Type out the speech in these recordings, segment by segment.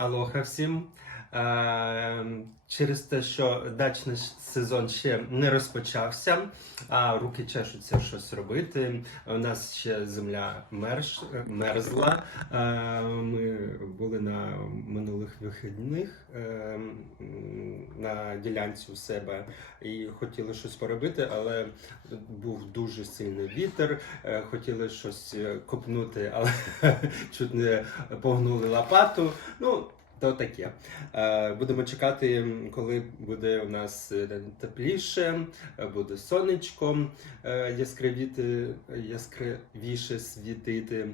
Алоха всім. Е, Через те, що дачний сезон ще не розпочався, а руки чешуться щось робити. У нас ще земля мерж, мерзла. Е, Ми були на минулих вихідних е, на ділянці у себе і хотіли щось поробити, але був дуже сильний вітер. е, Хотіли щось е, копнути, але чуть не погнули лопату. Ну, то таке. Е, Будемо чекати, коли буде у нас тепліше, буде сонечко яскравіти, яскравіше світити.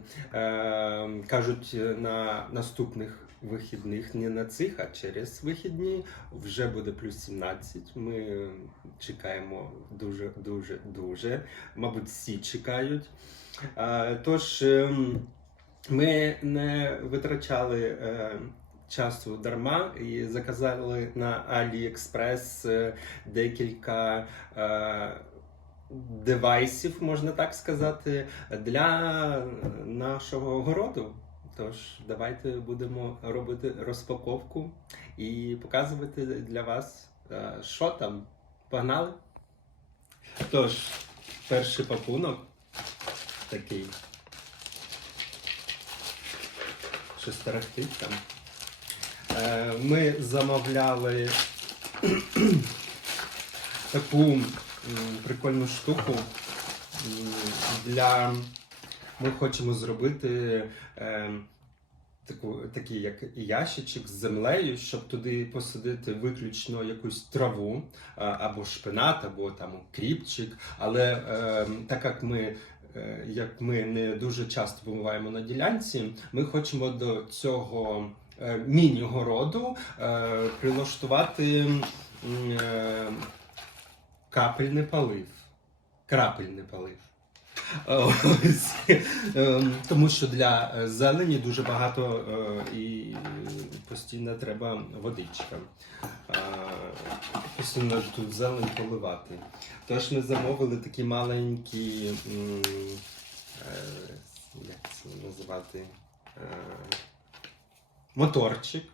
Кажуть, на наступних вихідних, не на цих, а через вихідні вже буде плюс 17. Ми чекаємо дуже, дуже, дуже. Мабуть, всі чекають. Тож. ем, ми не витрачали е, часу дарма і заказали на AliExpress е, декілька е, девайсів, можна так сказати, для нашого городу. Тож давайте будемо робити розпаковку і показувати для вас, е, що там. Погнали? Тож, перший пакунок такий. щось тарахтить там. Е, Ми замовляли таку прикольну штуку для. Ми хочемо зробити е, таку, такий як ящичок з землею, щоб туди посадити виключно якусь траву а, або шпинат, або там кріпчик. Але е, так як ми е, як ми не дуже часто буваємо на ділянці, ми хочемо до цього е, міні-городу е, прилаштувати е, капельний полив. Крапельний полив. Ось. Ем, Тому що для е, зелені дуже багато е, і постійно треба водичка. Е, Постійно тут зелень поливати. Тож ми замовили такі маленькі, е, як це називати, е, моторчик,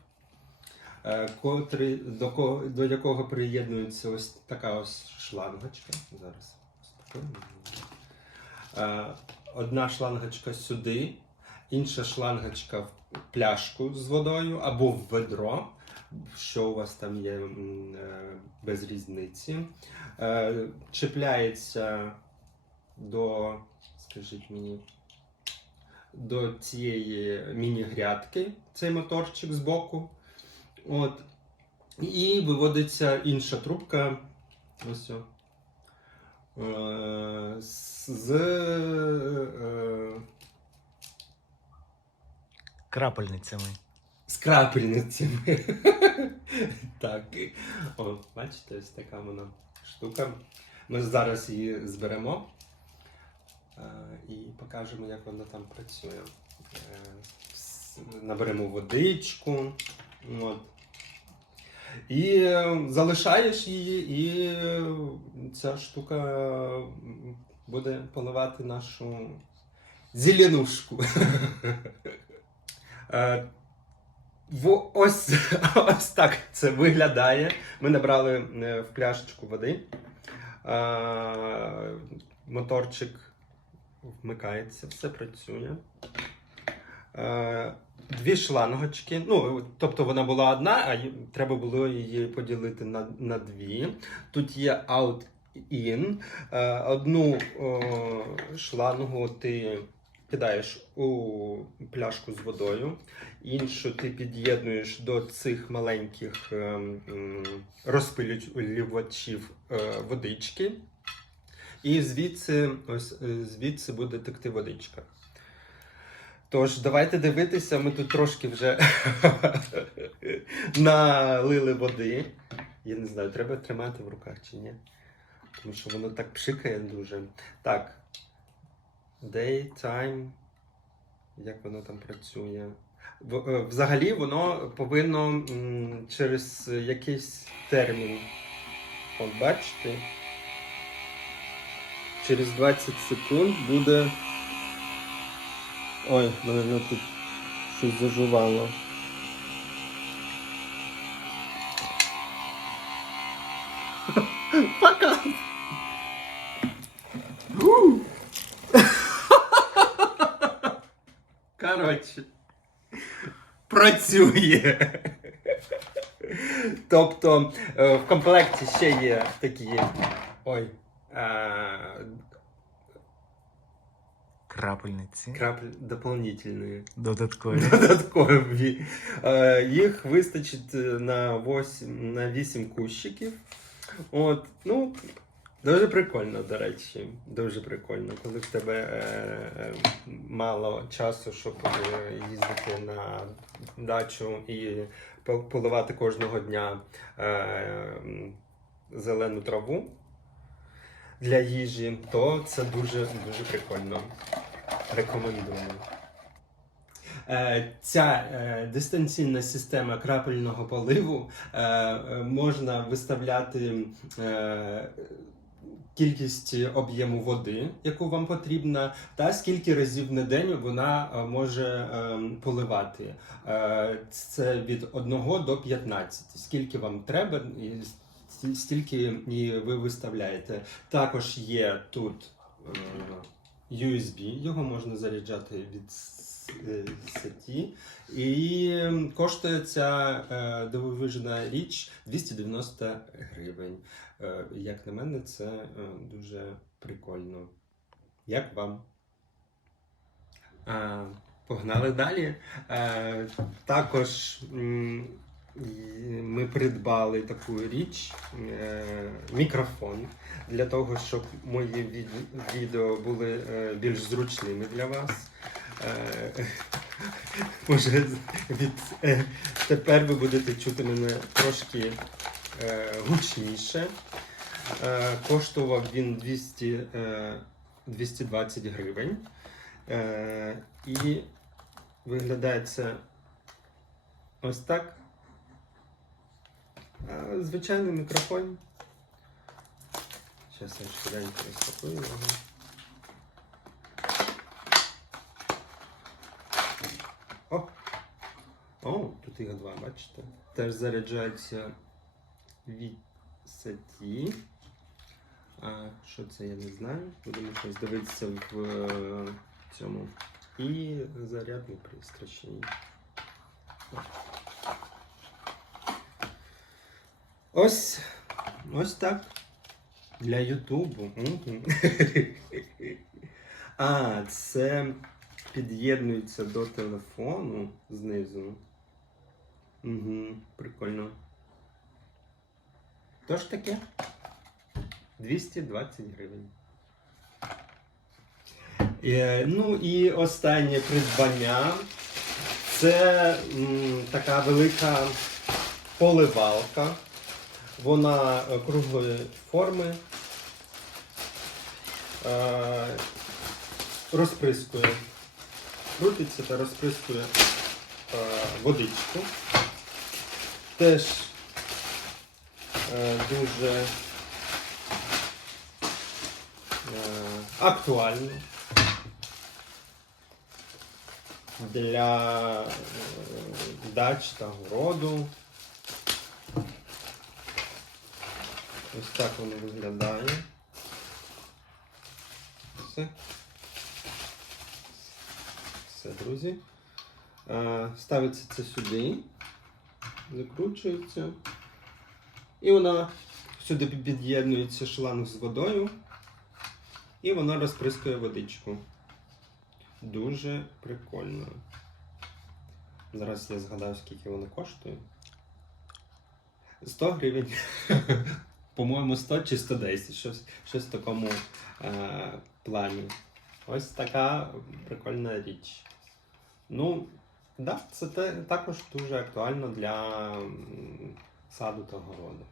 е, котрий, до, до якого приєднується ось така ось шлангочка. Зараз. ось таку. Е, Одна шлангочка сюди, інша шлангочка в пляшку з водою або в ведро, що у вас там є е, без різниці. Е, Чіпляється до, скажіть мені, до цієї міні-грядки, цей моторчик з боку. От. І виводиться інша трубка. Ось. Е, з е, Крапельницями. з крапельницями. так. О, бачите, ось така вона штука. Ми зараз її зберемо е, і покажемо, як вона там працює. Е, Наберемо водичку. От. І е, залишаєш її, і е, ця штука буде поливати нашу зеленушку. Е, Ось, ось так це виглядає. Ми набрали е, в пляшечку води. Е, Моторчик вмикається, все працює. Е, Дві шлангочки. Ну, тобто вона була одна, а треба було її поділити на, на дві. Тут є out-in. Е, Одну о, шлангу ти кидаєш у пляшку з водою, іншу ти під'єднуєш до цих маленьких розпилювачів е, водички. І звідси, ось, е, звідси буде текти водичка. Тож, давайте дивитися, ми тут трошки вже налили води. Я не знаю, треба тримати в руках чи ні. Тому що воно так пшикає дуже. Так. Daytime. Як воно там працює? Е, Взагалі воно повинно через якийсь термін. От бачите? Через 20 секунд буде. Ой, мене тут щось зажувало. Пока! Коротше, працює. Тобто в комплекті ще є такі. Ой. Крапельниці. Крапель дополнительні. Додаткові. Додаткові. Е, Їх вистачить на 8, на 8 кущиків. От, ну, дуже прикольно, до речі. Дуже прикольно, коли в тебе е, е, мало часу, щоб е, їздити на дачу і поливати кожного дня е, зелену траву для їжі, то це дуже дуже прикольно. Рекомендую. Е, Ця е, дистанційна система крапельного поливу е, можна виставляти кількість об'єму води, яку вам потрібна, та скільки разів на день вона може поливати. Це від 1 до 15. Скільки вам треба, стільки ви виставляєте. Також є тут USB, його можна заряджати від е, сеті. І коштує ця е, дивовижна річ 290 гривень. Е, як на мене, це дуже прикольно. Як вам? Погнали далі. Також придбали таку річ е, мікрофон для того, щоб мої відео були е, більш зручними для вас. Е, Може, від, тепер ви будете чути мене трошки гучніше. Коштував він 200, е, 220 гривень. І виглядає це ось так. Звичайний мікрофон. Зараз я швиденько розпакую його. О! О, тут їх два, бачите? Теж заряджається від сеті. А що це, я не знаю. Будемо щось дивитися в е, цьому. І зарядний пристрій. ще є. Ось. Ось так. Для Ютубу. А, це під'єднується до телефону знизу. Угу, прикольно. Тож таке. 220 гривень. Е, ну і останнє придбання. Це м, така велика поливалка. Вона е, круглої форми. Е, розприскує. Крутиться та розприскує е, водичку. Теж дуже актуально для дач та городу. Ось так воно виглядає. Все. Все, друзі. Е, Ставиться це сюди, закручується. І вона сюди під'єднується шланг з водою. І вона розприскує водичку. Дуже прикольно. Зараз я згадаю, скільки вона коштує. 100 гривень. По-моєму, 100 чи 110, щось, щось в такому е, плані. Ось така прикольна річ. Ну, да, це те, також дуже актуально для саду та городу.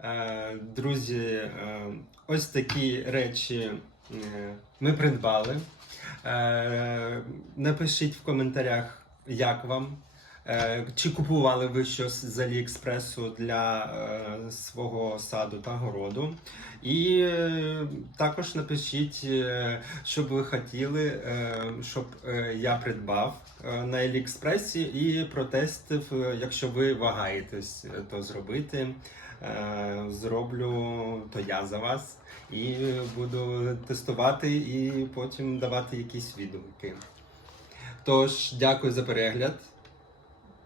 Е, друзі, е, ось такі речі е, ми придбали. Е, напишіть в коментарях, як вам. Е, Чи купували ви щось з Аліекспресу для е, свого саду та городу? І е, також напишіть, що б ви хотіли, щоб я придбав на Аліекспресі і протестив, якщо ви вагаєтесь то зробити. Зроблю то я за вас і буду тестувати і потім давати якісь відгуки. Тож, дякую за перегляд.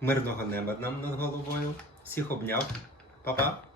Мирного неба нам над головою. Всіх обняв. Па-па.